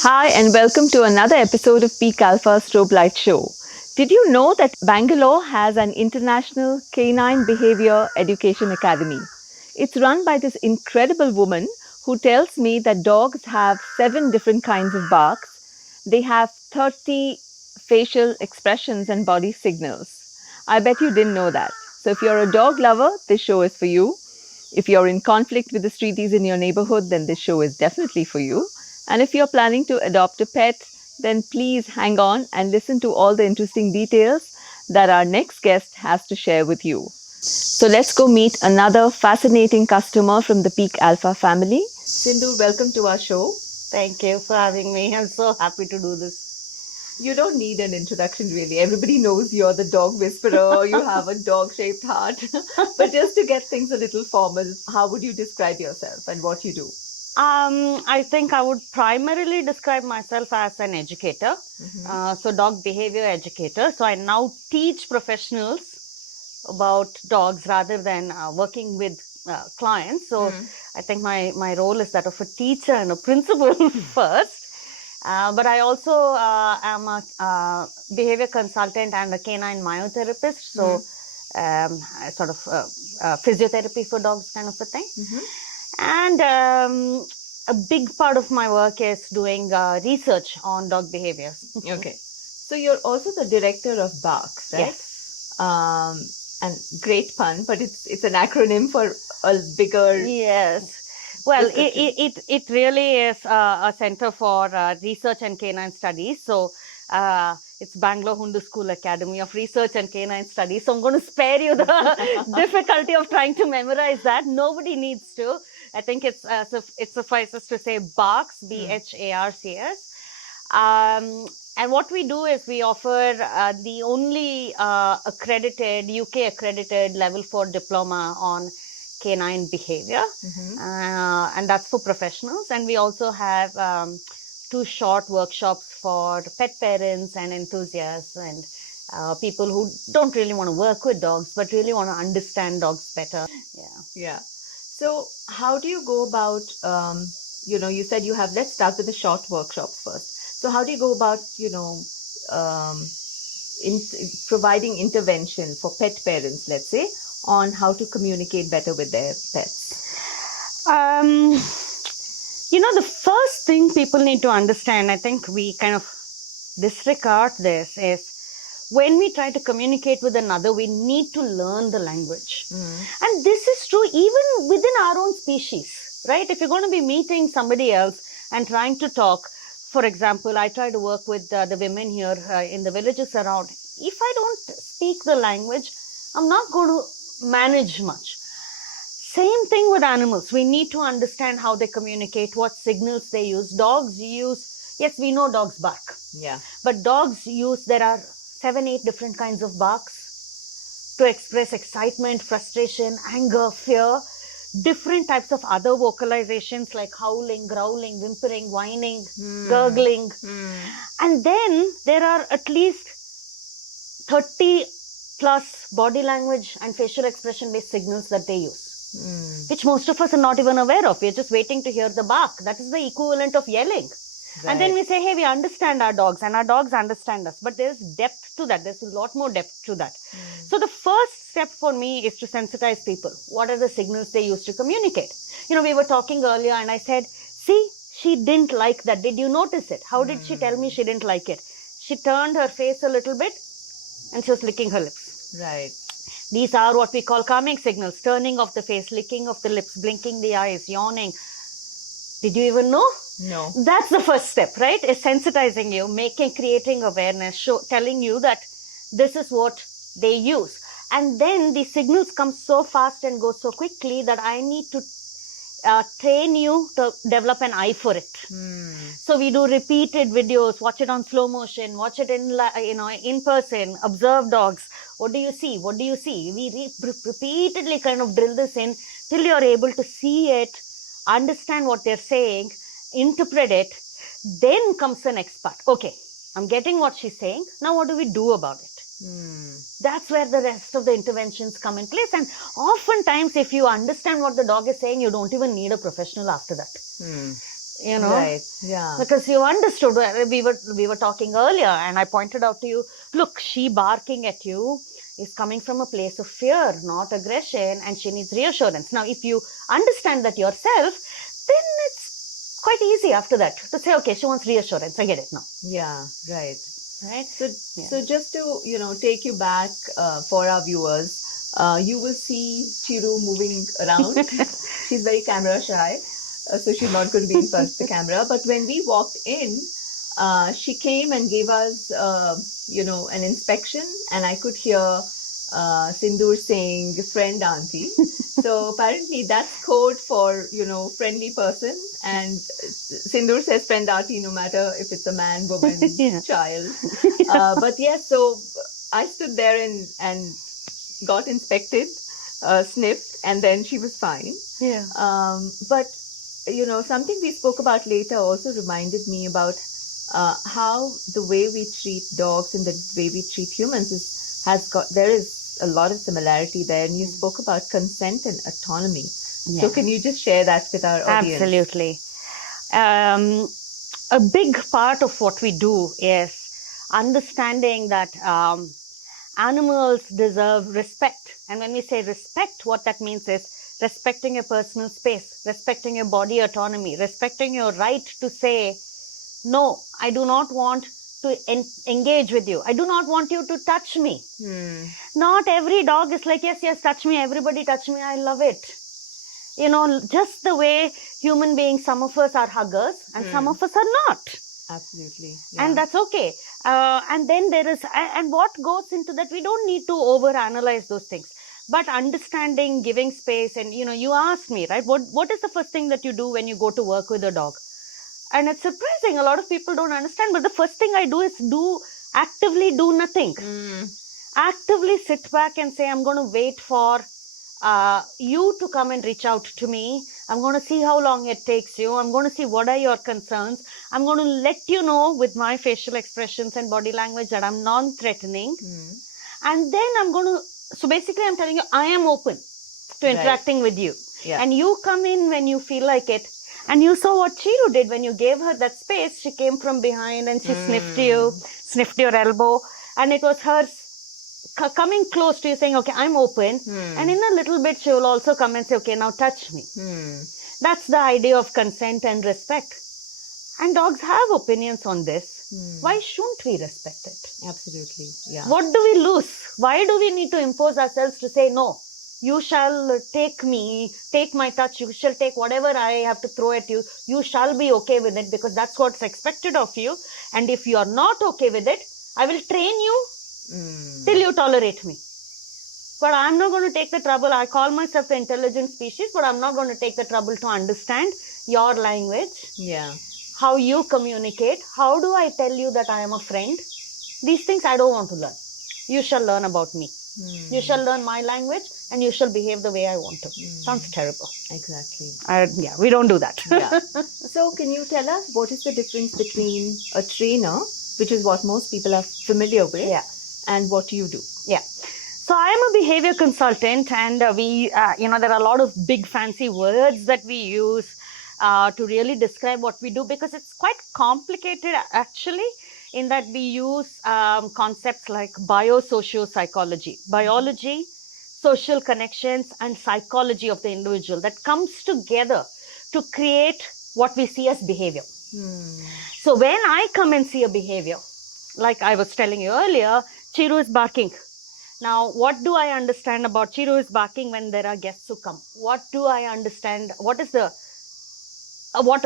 Hi, and welcome to another episode of PeakAlpha Strobe Light Show. Did you know that Bangalore has an international canine behaviour education academy? It's run by this incredible woman who tells me that dogs have 7 different kinds of barks. They have 30 facial expressions and body signals. I bet you didn't know that. So, if you're a dog lover, this show is for you. If you're in conflict with the streeties in your neighborhood, then this show is definitely for you. And if you're planning to adopt a pet, then please hang on and listen to all the interesting details that our next guest has to share with you. So let's go meet another fascinating customer from the Peak Alpha family. Sindhoor, welcome to our show. Thank you for having me. I'm so happy to do this. You don't need an introduction really. Everybody knows you're the dog whisperer, you have a dog-shaped heart. But just to get things a little formal, how would you describe yourself and what you do? I think I would primarily describe myself as an educator, so dog behavior educator. So I now teach professionals about dogs rather than working with clients. So I think my role is that of a teacher and a principal first. But I also am a behavior consultant and a canine myotherapist. So sort of physiotherapy for dogs kind of a thing. And a big part of my work is doing research on dog behavior. Okay. So you're also the director of BHARCS, right? Yes. And great pun, but it's an acronym for a bigger... Yes. Well, it really is a center for research and canine studies. So it's Bangalore Hundu School Academy of Research and Canine Studies. So I'm going to spare you the difficulty of trying to memorize that. Nobody needs to. I think it suffices to say BHARCS, BHARCS. And what we do is we offer the only accredited, UK accredited level 4 diploma on canine behavior, and that's for professionals. And we also have 2 short workshops for pet parents and enthusiasts and people who don't really want to work with dogs but really want to understand dogs better. Yeah. So how do you go about, you said you have, let's start with the short workshops first. So how do you go about, providing intervention for pet parents, let's say, on how to communicate better with their pets? The first thing people need to understand, I think we kind of disregard this, is when we try to communicate with another, we need to learn the language. And this is true even within our own species, right? If you're going to be meeting somebody else and trying to talk, for example, I try to work with the women here in the villages around. If I don't speak the language, I'm not going to manage much. Same thing with animals. We need to understand how they communicate, what signals they use. Dogs use, yes, we know dogs bark. Yeah. But dogs use, there are 7-8 different kinds of barks to express excitement, frustration, anger, fear. Different types of other vocalizations like howling, growling, whimpering, whining, gurgling. And then there are at least 30 plus body language and facial expression based signals that they use, which most of us are not even aware of. We're just waiting to hear the bark. That is the equivalent of yelling. Right. And then we say, hey, we understand our dogs and our dogs understand us. But there's depth to that. There's a lot more depth to that. So the first step for me is to sensitize people. What are the signals they use to communicate? We were talking earlier and I said, see, she didn't like that. Did you notice it? How did she tell me she didn't like it? She turned her face a little bit and she was licking her lips. Right. These are what we call calming signals. Turning of the face, licking of the lips, blinking the eyes, yawning. Did you even know? No. That's the first step, right? Is sensitizing you, creating awareness, telling you that this is what they use. And then the signals come so fast and go so quickly that I need to train you to develop an eye for it. So we do repeated videos, watch it on slow motion, watch it in person, observe dogs. What do you see? What do you see? We repeatedly kind of drill this in till you're able to see it, understand what they're saying, interpret it. Then comes the next part. Okay, I'm getting what she's saying. Now what do we do about it? That's where the rest of the interventions come in place. And oftentimes, if you understand what the dog is saying, you don't even need a professional after that. Right. Yeah. Because you understood, we were talking earlier, and I pointed out to you, look, she barking at you is coming from a place of fear, not aggression, and she needs reassurance. Now, if you understand that yourself, then it's quite easy after that to say, okay, she wants reassurance. I get it now. Yeah. Right. Right? So just to take you back for our viewers, you will see Chiru moving around. She's very camera shy, so she's not going to be in front of the camera. But when we walked in, she came and gave us, an inspection, and I could hear Sindhoor saying "friend auntie." So apparently that's code for friendly person, and Sindhoor says friend auntie no matter if it's a man, woman, Yeah. child. But yes, so I stood there and got inspected, sniffed, and then she was fine. Yeah. But something we spoke about later also reminded me about how the way we treat dogs and the way we treat humans there is a lot of similarity there. And you spoke about consent and autonomy. Yeah. So can you just share that with our audience? Absolutely. A big part of what we do is understanding that animals deserve respect. And when we say respect, what that means is respecting your personal space, respecting your body autonomy, respecting your right to say, no, I do not want to engage with you. I do not want you to touch me. Not every dog is like, yes, touch me. Everybody touch me. I love it. Just the way human beings, some of us are huggers and some of us are not. Absolutely. Yeah. And that's okay. And then there is, and what goes into that, we don't need to overanalyze those things. But understanding, giving space, and you asked me, right, what is the first thing that you do when you go to work with a dog? And it's surprising, a lot of people don't understand, but the first thing I do is actively do nothing. Actively sit back and say, I'm going to wait for you to come and reach out to me. I'm going to see how long it takes you. I'm going to see what are your concerns. I'm going to let you know with my facial expressions and body language that I'm non-threatening. And then so basically I'm telling you, I am open to interacting with you. Yeah. And you come in when you feel like it. And you saw what Chiru did when you gave her that space. She came from behind and she sniffed you, sniffed your elbow. And it was her coming close to you saying, okay, I'm open. And in a little bit, she will also come and say, okay, now touch me. That's the idea of consent and respect. And dogs have opinions on this. Why shouldn't we respect it? Absolutely. Yeah. What do we lose? Why do we need to impose ourselves to say, no, you shall take my touch, you shall take whatever I have to throw at you, you shall be okay with it because that's what's expected of you. And if you are not okay with it, I will train you till you tolerate me. But I'm not going to take the trouble. I call myself the intelligent species, but I'm not going to take the trouble to understand your language. Yeah. How you communicate. How do I tell you that I am a friend? These things I don't want to learn. You shall learn about me. You shall learn my language and you shall behave the way I want to. Sounds terrible. Exactly. We don't do that. Yeah. So can you tell us what is the difference between a trainer, which is what most people are familiar with, and what you do? Yeah. So I am a behavior consultant, and we, there are a lot of big fancy words that we use to really describe what we do, because it's quite complicated actually, in that we use concepts like biosociopsychology, biology, social connections, and psychology of the individual that comes together to create what we see as behavior. So when I come and see a behavior, like I was telling you earlier, Chiru is barking. Now, what do I understand about Chiru is barking when there are guests who come? What do I understand? What a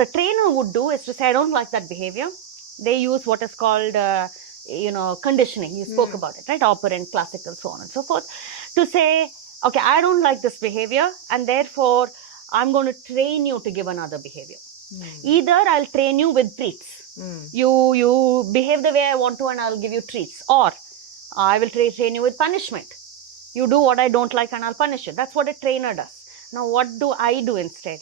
trainer would do is to say, I don't like that behavior. They use what is called, conditioning. You spoke about it, right? Operant, classical, so on and so forth. To say, okay, I don't like this behavior, and therefore, I'm going to train you to give another behavior. Either I'll train you with treats. You behave the way I want to, and I'll give you treats. Or I will train you with punishment. You do what I don't like, and I'll punish you. That's what a trainer does. Now, what do I do instead?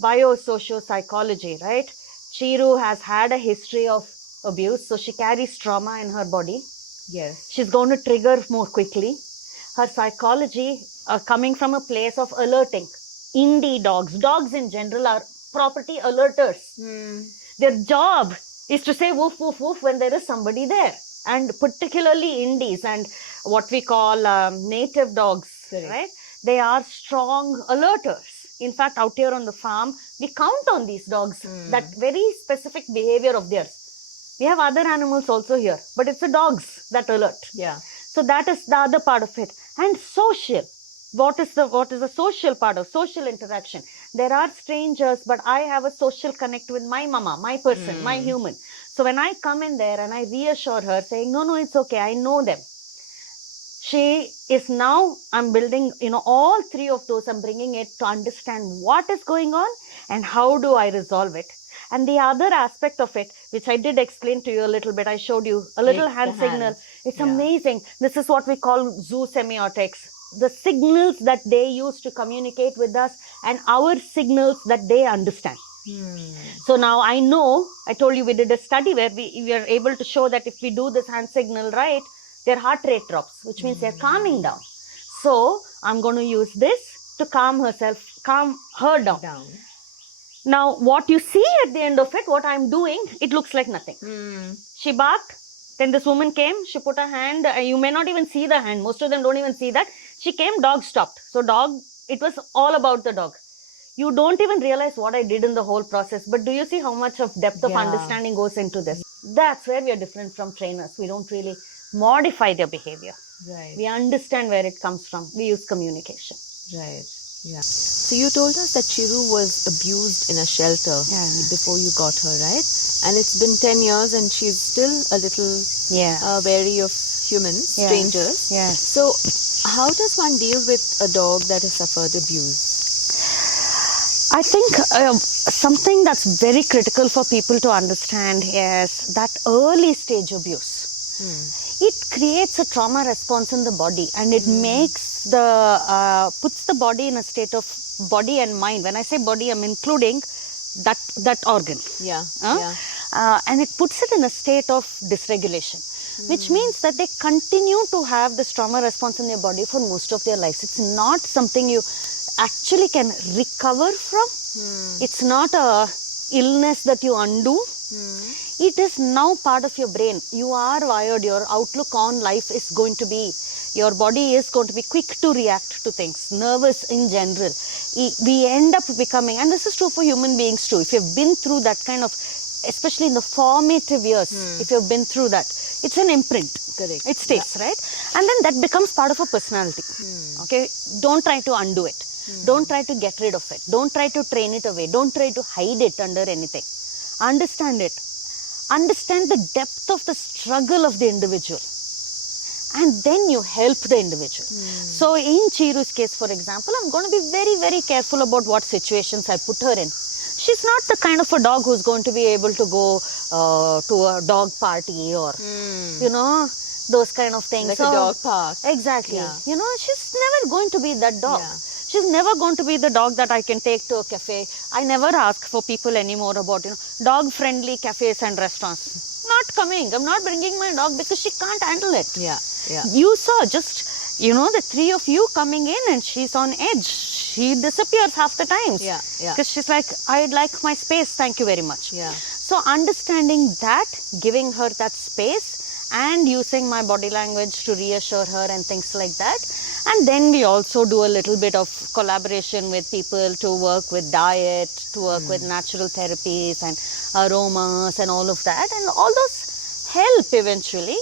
Biosociopsychology, right? Chiru has had a history of abuse, so she carries trauma in her body. Yes. She's going to trigger more quickly. Her psychology coming from a place of alerting. Indie dogs in general are property alerters. Their job is to say woof, woof, woof when there is somebody there. And particularly Indies and what we call native dogs, right? They are strong alerters. In fact, out here on the farm, we count on these dogs, that very specific behavior of theirs. We have other animals also here, but it's the dogs that alert. Yeah. So that is the other part of it. And social. What is the social part of social interaction? There are strangers, but I have a social connect with my mama, my person, my human. So when I come in there and I reassure her saying, no, it's okay, I know them. She is now, I'm building, all three of those, I'm bringing it to understand what is going on and how do I resolve it. And the other aspect of it, which I did explain to you a little bit, I showed you a little hand signal. It's amazing. This is what we call zoo semiotics. The signals that they use to communicate with us and our signals that they understand. So now I know, I told you we did a study where we are able to show that if we do this hand signal right, their heart rate drops, which means they're calming down. So I'm going to use this to calm her down. Now, what you see at the end of it, what I'm doing, it looks like nothing. She barked. Then this woman came. She put her hand. You may not even see the hand. Most of them don't even see that. She came. Dog stopped. So it was all about the dog. You don't even realize what I did in the whole process. But do you see how much of depth of understanding goes into this? That's where we are different from trainers. We don't really modify their behavior. Right. We understand where it comes from. We use communication. Right. Yeah. So you told us that Chiru was abused in a shelter before you got her, right? And it's been 10 years and she's still a little wary of humans, strangers. Yeah. So how does one deal with a dog that has suffered abuse? I think something that's very critical for people to understand is that early stage abuse. It creates a trauma response in the body and it makes puts the body in a state of body and mind. When I say body, I'm including that organ. And it puts it in a state of dysregulation, which means that they continue to have this trauma response in their body for most of their lives. It's not something you actually can recover from. It's not a illness that you undo. It is now part of your brain. You are wired. Your outlook on life is going to be, your body is going to be quick to react to things, nervous in general. We end up becoming, and this is true for human beings too, if you've been through that kind of, especially in the formative years, if you've been through that, it's an imprint. Correct. It stays, right? And then that becomes part of a personality. Okay? Don't try to undo it. Don't try to get rid of it. Don't try to train it away. Don't try to hide it under anything. Understand it. Understand the depth of the struggle of the individual. And then you help the individual. So in Chiru's case, for example, I'm going to be very, very careful about what situations I put her in. She's not the kind of a dog who's going to be able to go to a dog party or, those kind of things. Like a dog park. Exactly. Yeah. She's never going to be that dog. Yeah. She's never going to be the dog that I can take to a cafe. I never ask for people anymore about, dog-friendly cafes and restaurants. Not coming. I'm not bringing my dog because she can't handle it. Yeah. You saw just, the three of you coming in and she's on edge. She disappears half the times. Yeah. Because she's like, I'd like my space. Thank you very much. Yeah. So understanding that, giving her that space and using my body language to reassure her and things like that. And then we also do a little bit of collaboration with people to work with diet, to work with natural therapies and aromas and all of that. And all those help eventually.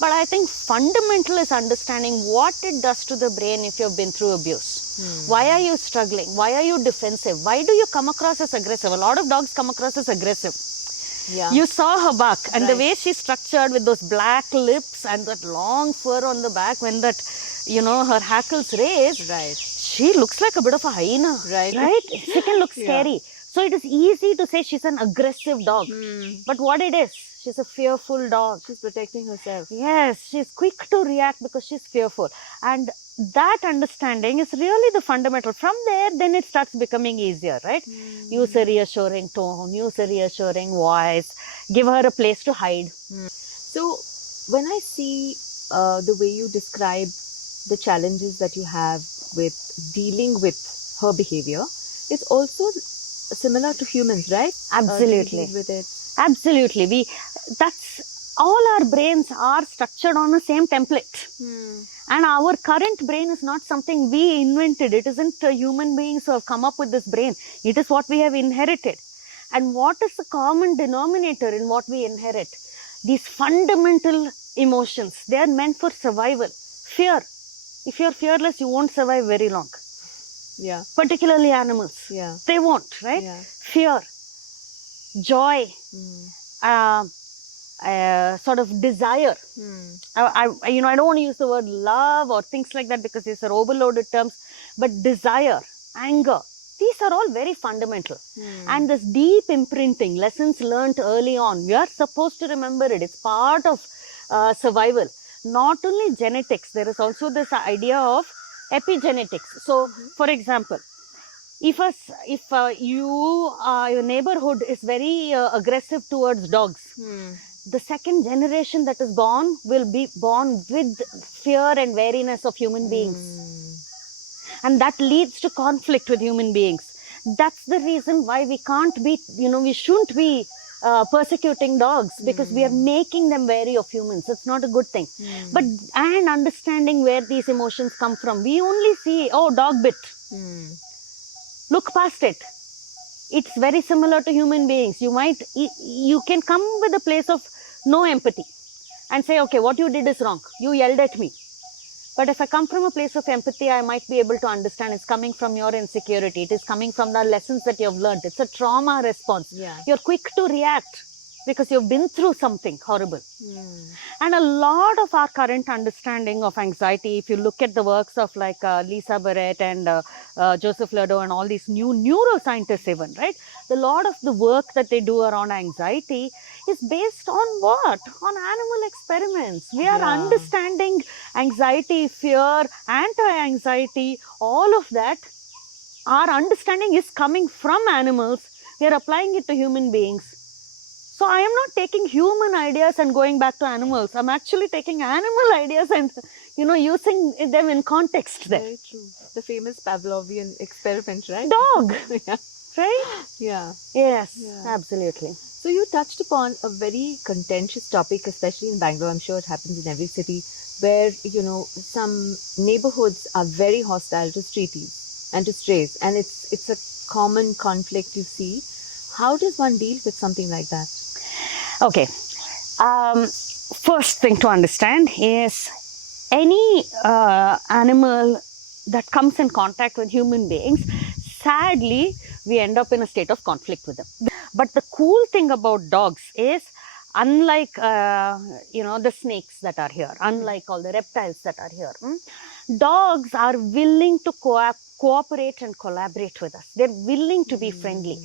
But I think fundamental is understanding what it does to the brain if you've been through abuse. Why are you struggling? Why are you defensive? Why do you come across as aggressive? A lot of dogs come across as aggressive. Yeah. You saw her bark and the way she's structured with those black lips and that long fur on the back when that, her hackles raised. Right. She looks like a bit of a hyena. Right. She can look scary. So it is easy to say she's an aggressive dog. But what it is, she's a fearful dog. She's protecting herself. Yes, she's quick to react because she's fearful. And that understanding is really the fundamental. From there, then it starts becoming easier, right? Use a reassuring tone, use a reassuring voice, give her a place to hide. So when I see the way you describe the challenges that you have with dealing with her behavior, it's also similar to humans, right? Absolutely. Deal with it. Absolutely. That's all our brains are structured on the same template. And our current brain is not something we invented. It isn't human beings who have come up with this brain. It is what we have inherited. And what is the common denominator in what we inherit? These fundamental emotions. They are meant for survival. Fear. If you're fearless, you won't survive very long. Yeah. Particularly animals. Yeah. They won't, right? Yeah. Fear, joy, sort of desire. I don't want to use the word love or things like that because these are overloaded terms, but desire, anger, these are all very fundamental. And this deep imprinting, lessons learned early on, we are supposed to remember it. It's part of survival. Not only genetics, there is also this idea of epigenetics. So, for example, if your neighborhood is very aggressive towards dogs, the second generation that is born will be born with fear and wariness of human beings. And that leads to conflict with human beings. That's the reason why we can't be, we shouldn't be persecuting dogs, because we are making them wary of humans. It's not a good thing. And understanding where these emotions come from. We only see, oh, dog bit. Look past it. It's very similar to human beings. You can come with a place of no empathy and say, okay, what you did is wrong. You yelled at me. But if I come from a place of empathy, I might be able to understand it's coming from your insecurity. It is coming from the lessons that you have learned. It's a trauma response. Yeah. You're quick to react because you've been through something horrible. And a lot of our current understanding of anxiety, if you look at the works of like Lisa Barrett and Joseph Lado and all these new neuroscientists even, right? A lot of the work that they do around anxiety is based on what? On animal experiments. We are understanding anxiety, fear, anti-anxiety, all of that. Our understanding is coming from animals. We are applying it to human beings. So I am not taking human ideas and going back to animals. I'm actually taking animal ideas and, using them in context there. Very true. The famous Pavlovian experiment, right? Dog. Yeah. Right? Yeah. Yes, absolutely. So you touched upon a very contentious topic, especially in Bangalore. I'm sure it happens in every city, where, some neighborhoods are very hostile to streeties and to strays. And it's a common conflict you see. How does one deal with something like that? Okay. First thing to understand is any animal that comes in contact with human beings, sadly, we end up in a state of conflict with them. But the cool thing about dogs is, unlike, the snakes that are here, unlike all the reptiles that are here, dogs are willing to cooperate and collaborate with us. They're willing to be friendly.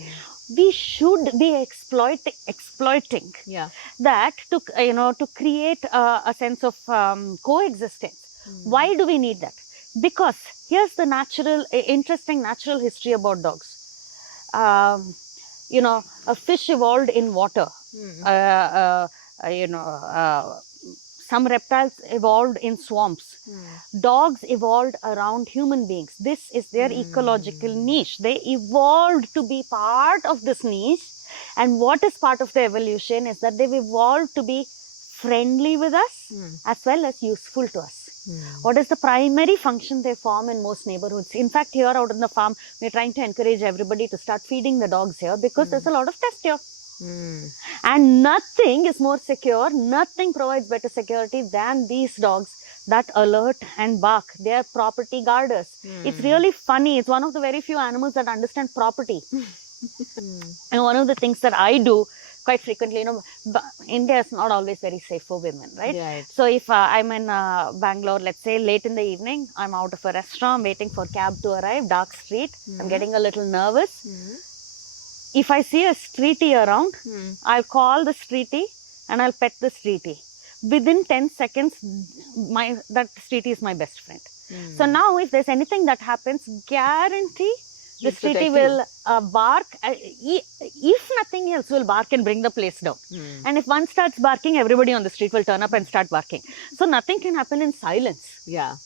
We should be exploiting that to create a sense of coexistence. Why do we need that? Because here's the interesting natural history about dogs. A fish evolved in water. Some reptiles evolved in swamps. Dogs evolved around human beings. This is their ecological niche. They evolved to be part of this niche. And what is part of the evolution is that they've evolved to be friendly with us as well as useful to us. What is the primary function they form in most neighborhoods? In fact, here out on the farm, we're trying to encourage everybody to start feeding the dogs here because there's a lot of test here. And nothing is more secure, nothing provides better security than these dogs that alert and bark. They are property guarders. It's really funny. It's one of the very few animals that understand property. And one of the things that I do quite frequently, India is not always very safe for women, right? So if I'm in Bangalore, let's say late in the evening, I'm out of a restaurant waiting for cab to arrive, dark street, I'm getting a little nervous. If I see a streetie around, I'll call the streetie and I'll pet the streetie. Within 10 seconds, that streetie is my best friend. So now if there's anything that happens, guarantee the streetie will bark. If nothing else, will bark and bring the place down. And if one starts barking, everybody on the street will turn up and start barking. So nothing can happen in silence.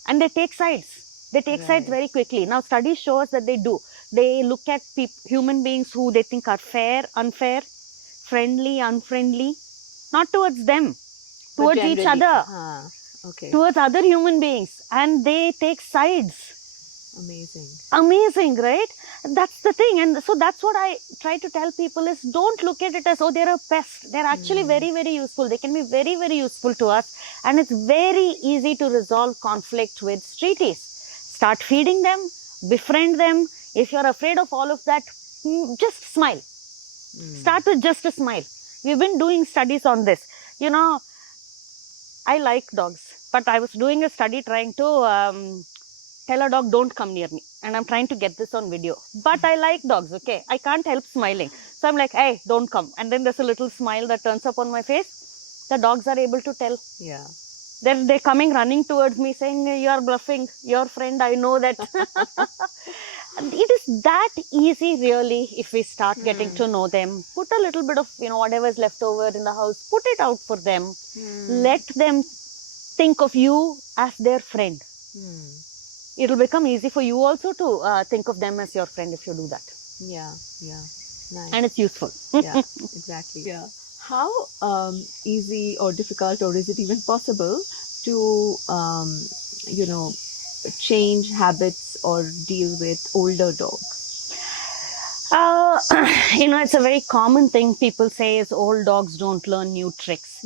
And they take sides. They take sides very quickly. Now studies show us that they do. They look at human beings who they think are fair, unfair, friendly, unfriendly, not towards them, But towards each generally, other, okay, towards other human beings, and they take sides. amazing. Amazing, right? That's the thing. And so that's what I try to tell people is, don't look at it as, oh, they're a pest. They're actually very, very useful. They can be very, very useful to us. And it's very easy to resolve conflict with treaties. Start feeding them, befriend them. If you're afraid of all of that, just smile. Start with just a smile. We've been doing studies on this. You know, I like dogs, but I was doing a study trying to tell a dog, don't come near me. And I'm trying to get this on video. But I like dogs, okay? I can't help smiling. So I'm like, hey, don't come. And then there's a little smile that turns up on my face. The dogs are able to tell. Yeah. They're coming running towards me saying, you are bluffing. Your friend, I know that. It is that easy, really, if we start getting to know them. Put a little bit of, whatever is left over in the house, put it out for them. Let them think of you as their friend. It will become easy for you also to think of them as your friend if you do that. Yeah, yeah. Nice. And it's useful. Yeah, exactly. Yeah. How easy or difficult, or is it even possible to, change habits or deal with older dogs? It's a very common thing people say is old dogs don't learn new tricks.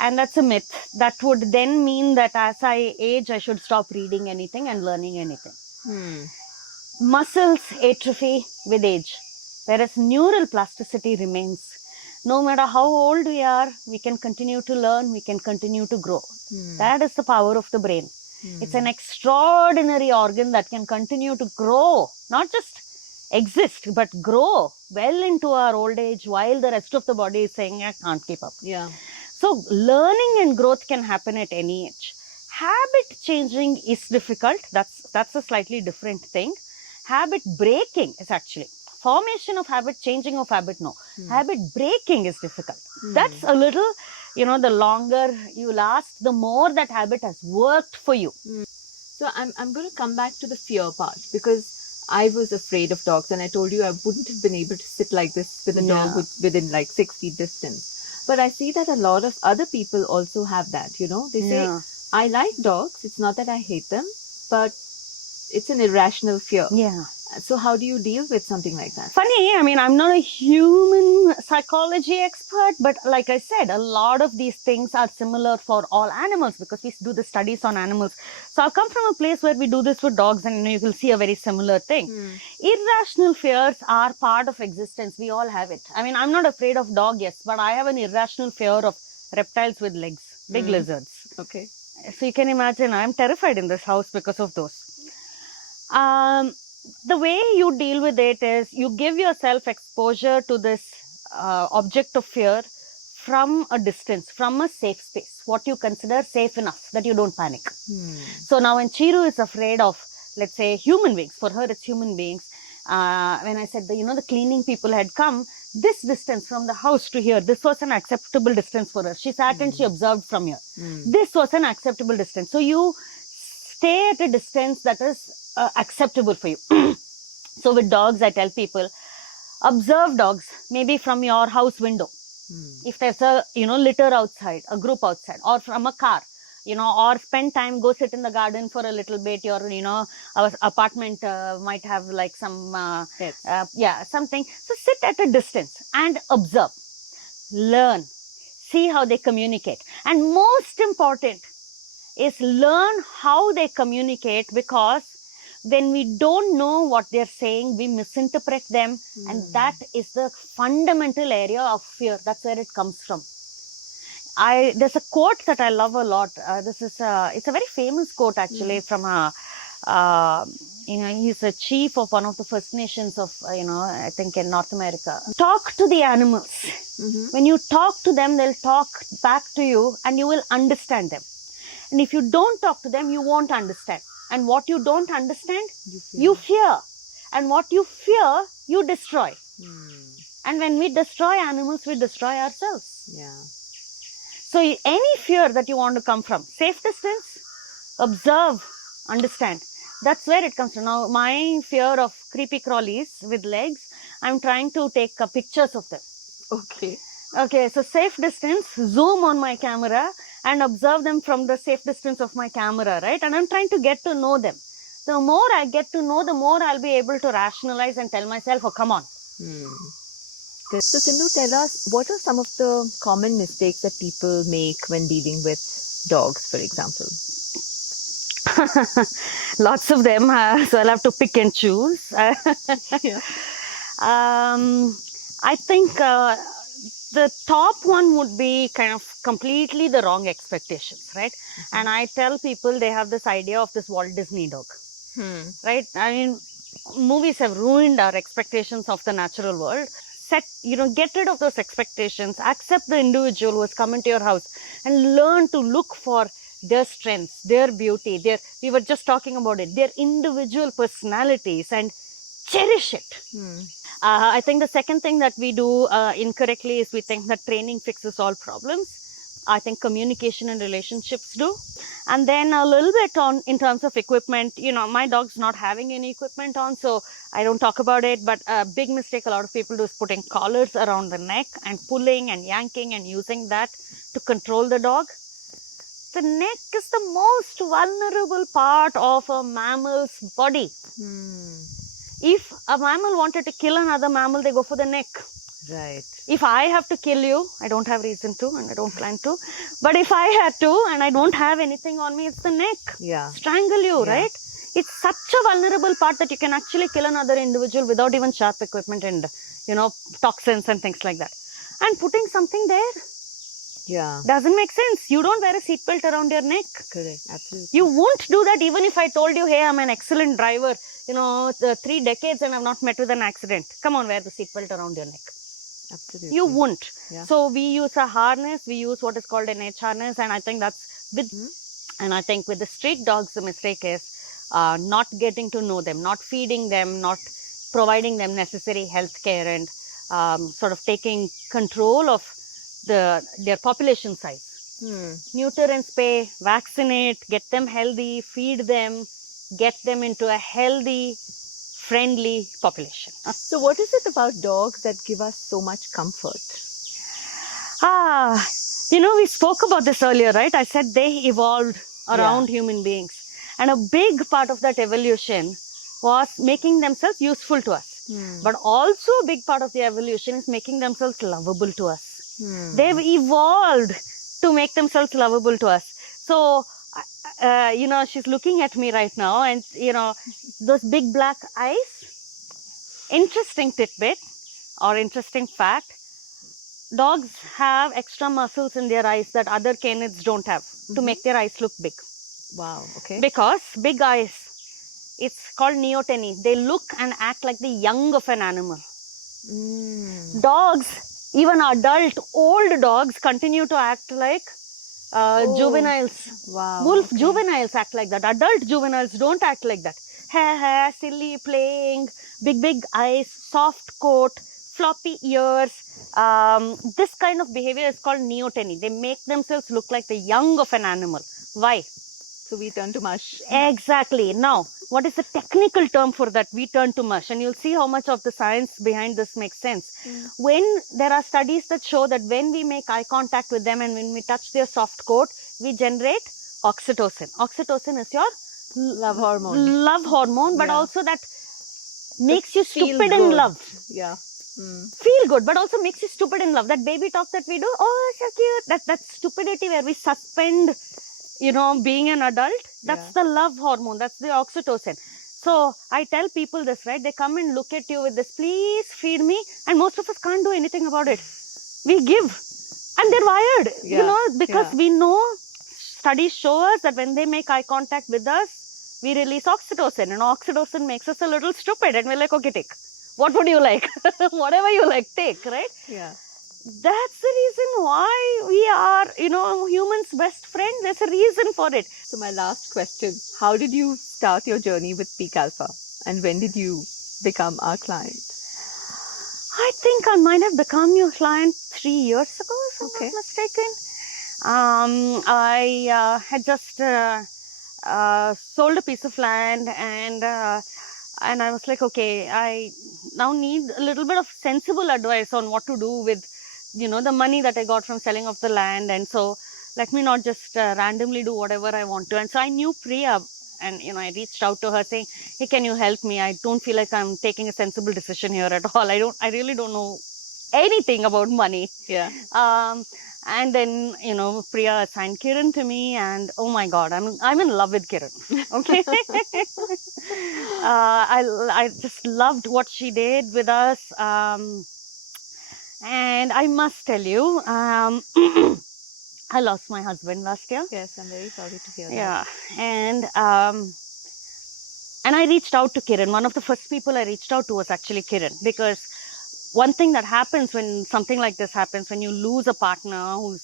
And that's a myth. That would then mean that as I age, I should stop reading anything and learning anything. Muscles atrophy with age, whereas neural plasticity remains. No matter how old we are, we can continue to learn, we can continue to grow. That is the power of the brain. It's an extraordinary organ that can continue to grow, not just exist, but grow well into our old age while the rest of the body is saying, I can't keep up. Yeah. So learning and growth can happen at any age. Habit changing is difficult. That's a slightly different thing. Habit breaking is actually formation of habit, changing of habit, no. Habit breaking is difficult. That's a little, the longer you last, the more that habit has worked for you. So I'm going to come back to the fear part, because I was afraid of dogs, and I told you I wouldn't have been able to sit like this with a dog within like 6 feet distance. But I see that a lot of other people also have that, They say, I like dogs. It's not that I hate them, but it's an irrational fear. Yeah. So how do you deal with something like that? Funny, I'm not a human psychology expert, but like I said, a lot of these things are similar for all animals because we do the studies on animals. So I've come from a place where we do this with dogs, and you will see a very similar thing. Irrational fears are part of existence. We all have it. I'm not afraid of dog, yes, but I have an irrational fear of reptiles with legs, big lizards. Okay. So you can imagine, I'm terrified in this house because of those. The way you deal with it is you give yourself exposure to this object of fear from a distance, from a safe space, what you consider safe enough that you don't panic. So now when Chiru is afraid of, let's say, human beings, for her it's human beings, when I said the cleaning people had come, this distance from the house to here, this was an acceptable distance for her. She sat and she observed from here. This was an acceptable distance. So you stay at a distance that is acceptable for you. So with dogs, I tell people, observe dogs maybe from your house window. If there's a litter outside, a group outside, or from a car, or spend time, go sit in the garden for a little bit. Your our apartment might have like some something. So sit at a distance and observe, learn, see how they communicate, and most important is learn how they communicate, because when we don't know what they're saying, we misinterpret them. And that is the fundamental area of fear. That's where it comes from. There's a quote that I love a lot. It's a very famous quote actually from he's a chief of one of the First Nations of, I think in North America. Talk to the animals. When you talk to them, they'll talk back to you and you will understand them. And if you don't talk to them, you won't understand. And what you don't understand, you fear. And what you fear, you destroy. And when we destroy animals, we destroy ourselves. Yeah. So any fear that you want to come from, safe distance, observe, understand. That's where it comes from. Now, my fear of creepy crawlies with legs, I'm trying to take pictures of them. Okay. Okay, so safe distance, zoom on my camera and observe them from the safe distance of my camera, right? And I'm trying to get to know them. The more I get to know, the more I'll be able to rationalize and tell myself, oh, come on. So, Sindhu, tell us, what are some of the common mistakes that people make when dealing with dogs, for example? Lots of them, so I'll have to pick and choose. Yeah. I think the top one would be kind of completely the wrong expectations, right? And I tell people they have this idea of this Walt Disney dog, right? I mean, movies have ruined our expectations of the natural world. Get rid of those expectations, accept the individual who has come into your house and learn to look for their strengths, their beauty, we were just talking about it, their individual personalities, and cherish it. I think the second thing that we do incorrectly is we think that training fixes all problems. I think communication and relationships do. And then a little bit on in terms of equipment, my dog's not having any equipment on, so I don't talk about it. But a big mistake a lot of people do is putting collars around the neck and pulling and yanking and using that to control the dog. The neck is the most vulnerable part of a mammal's body. If a mammal wanted to kill another mammal, they go for the neck. Right. If I have to kill you, I don't have reason to and I don't plan to. But if I had to and I don't have anything on me, it's the neck. Yeah. Strangle you, right? It's such a vulnerable part that you can actually kill another individual without even sharp equipment and, toxins and things like that. And putting something there doesn't make sense. You don't wear a seatbelt around your neck. Correct. Absolutely. You won't do that even if I told you, hey, I'm an excellent driver, 3 decades and I've not met with an accident. Come on, wear the seatbelt around your neck. Absolutely. You won't. Yeah. So we use a harness, we use what is called an H harness, and I think that's and I think with the street dogs, the mistake is not getting to know them, not feeding them, not providing them necessary health care, and sort of taking control of their population size. Neuter and spay, vaccinate, get them healthy, feed them, get them into a healthy, friendly population. So what is it about dogs that give us so much comfort? We spoke about this earlier, right? I said they evolved around human beings. And a big part of that evolution was making themselves useful to us. But also a big part of the evolution is making themselves lovable to us. They've evolved to make themselves lovable to us. So, she's looking at me right now and, those big black eyes. Interesting tidbit or interesting fact. Dogs have extra muscles in their eyes that other canids don't have to make their eyes look big. Wow, okay. Because big eyes, it's called neoteny. They look and act like the young of an animal. Dogs, even old dogs continue to act like juveniles. Wow. Wolf juveniles act like that. Adult juveniles don't act like that. Hair, silly, playing, big eyes, soft coat, floppy ears. This kind of behavior is called neoteny. They make themselves look like the young of an animal. Why? So we turn to mush. Exactly. Now, what is the technical term for that? We turn to mush. And you'll see how much of the science behind this makes sense. When there are studies that show that when we make eye contact with them and when we touch their soft coat, we generate oxytocin. Oxytocin is your love hormone. But also that makes you Feels stupid in good. love. Yeah. Feel good, but also makes you stupid in love. That baby talk that we do, oh, so cute. That stupidity where we suspend, being an adult. That's the love hormone. That's the oxytocin. So I tell people this, right? They come and look at you with this, please feed me. And most of us can't do anything about it. We give. And they're wired, because we know studies show us that when they make eye contact with us, we release oxytocin. And oxytocin makes us a little stupid. And we're like, okay, take. What would you like? Whatever you like, take, right? Yeah. That's the reason why we are, humans' best friend. There's a reason for it. So my last question, how did you start your journey with PeakAlpha? And when did you become our client? I think I might have become your client 3 years ago, if I'm not mistaken. I had just sold a piece of land, and I was like, okay, I now need a little bit of sensible advice on what to do with, the money that I got from selling off the land. And so let me not just randomly do whatever I want to. And so I knew Priya, and I reached out to her saying, hey, can you help me? I don't feel like I'm taking a sensible decision here at all. I really don't know anything about money. Yeah. And then, Priya assigned Kiran to me, and oh my God, I'm in love with Kiran. Okay. I just loved what she did with us. And I must tell you, I lost my husband last year. Yes, I'm very sorry to hear that. Yeah. And I reached out to Kiran. One of the first people I reached out to was actually Kiran, because one thing that happens when something like this happens, when you lose a partner who's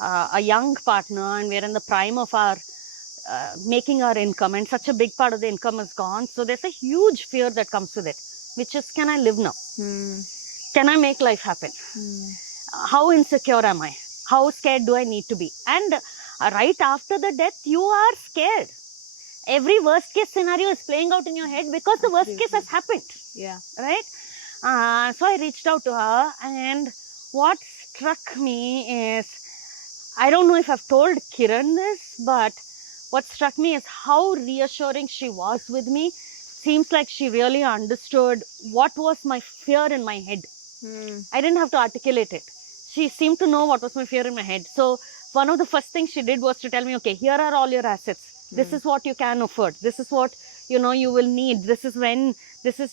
a young partner, and we're in the prime of our making our income, and such a big part of the income is gone. So there's a huge fear that comes with it, which is, can I live now? Can I make life happen? How insecure am I? How scared do I need to be? And right after the death, you are scared. Every worst case scenario is playing out in your head because the worst case has happened. Yeah. Right? So I reached out to her, and what struck me is, I don't know if I've told Kiran this, but what struck me is how reassuring she was with me. Seems like she really understood what was my fear in my head. I didn't have to articulate it. She seemed to know what was my fear in my head. So one of the first things she did was to tell me, okay, here are all your assets. This is what you can afford. This is what, you will need. This is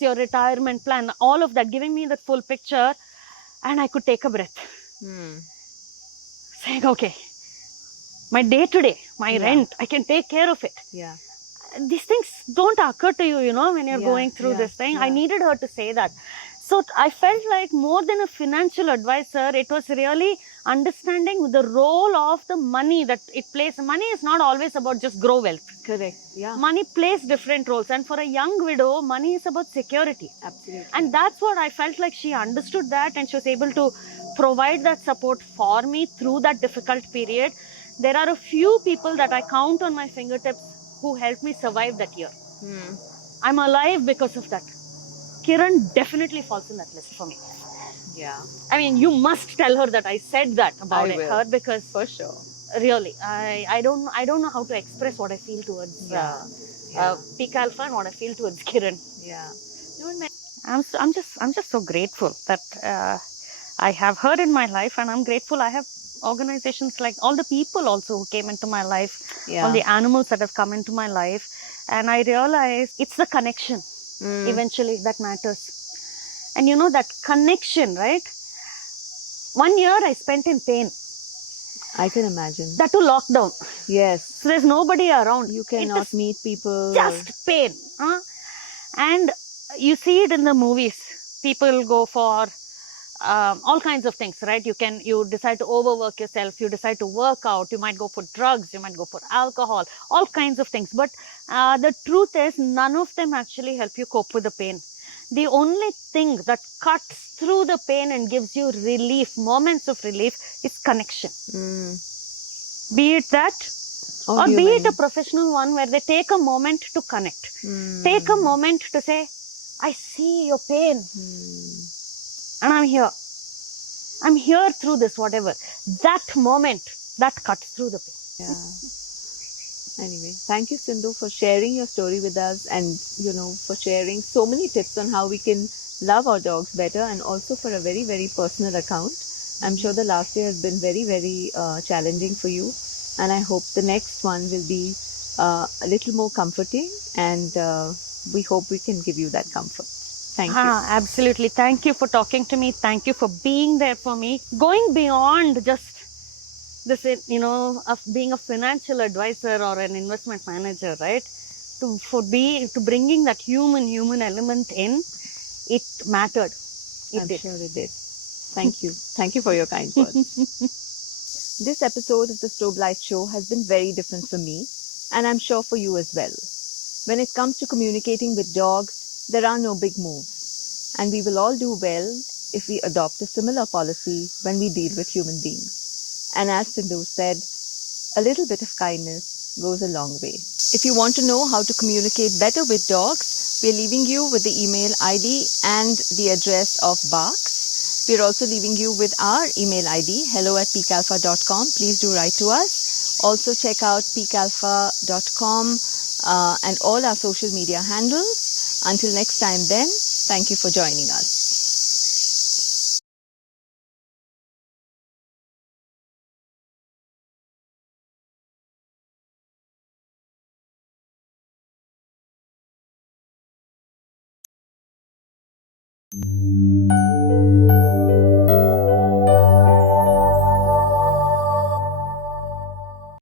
your retirement plan. All of that, giving me that full picture. And I could take a breath. Saying, okay, my day to day, my rent, I can take care of it. Yeah. These things don't occur to you, when you're going through this thing. I needed her to say that. So I felt like more than a financial advisor, it was really understanding the role of the money that it plays. Money is not always about just grow wealth. Correct. Yeah. Money plays different roles. And for a young widow, money is about security. Absolutely. And that's what I felt like she understood that, and she was able to provide that support for me through that difficult period. There are a few people that I count on my fingertips who helped me survive that year. I'm alive because of that. Kiran definitely falls in that list for me. Yeah. I mean, you must tell her that I said that about her, because for sure. Really, I don't know how to express what I feel towards PeakAlpha and what I feel towards Kiran. Yeah. I'm just so grateful that I have her in my life, and I'm grateful I have organizations like all the people also who came into my life, all the animals that have come into my life, and I realize it's the connection eventually that matters. And that connection, right? 1 year I spent in pain. I can imagine. That too lockdown. Yes. So there's nobody around. You cannot meet people. Just pain. And you see it in the movies. People go for all kinds of things, right? You decide to overwork yourself. You decide to work out. You might go for drugs. You might go for alcohol. All kinds of things. But the truth is, none of them actually help you cope with the pain. The only thing that cuts through the pain and gives you relief, moments of relief, is connection. Be it that, or be it a professional one where they take a moment to connect. Take a moment to say, I see your pain. And I'm here. I'm here through this, whatever. That moment, that cuts through the pain. Yeah. Anyway, thank you, Sindhu, for sharing your story with us, and, for sharing so many tips on how we can love our dogs better, and also for a very, very personal account. I'm sure the last year has been very, very challenging for you, and I hope the next one will be a little more comforting, and we hope we can give you that comfort. Thank you. Absolutely. Thank you for talking to me. Thank you for being there for me. Going beyond just this, of being a financial advisor or an investment manager, right? To bringing that human element in, it mattered. I'm sure it did. Thank you. Thank you for your kind words. This episode of the Strobe Light Show has been very different for me, and I'm sure for you as well. When it comes to communicating with dogs, there are no big moves, and we will all do well if we adopt a similar policy when we deal with human beings. And as Sindhu said, a little bit of kindness goes a long way. If you want to know how to communicate better with dogs, we're leaving you with the email ID and the address of BHARCS. We're also leaving you with our email ID, hello@peakalpha.com. Please do write to us. Also check out peakalpha.com and all our social media handles. Until next time then, thank you for joining us.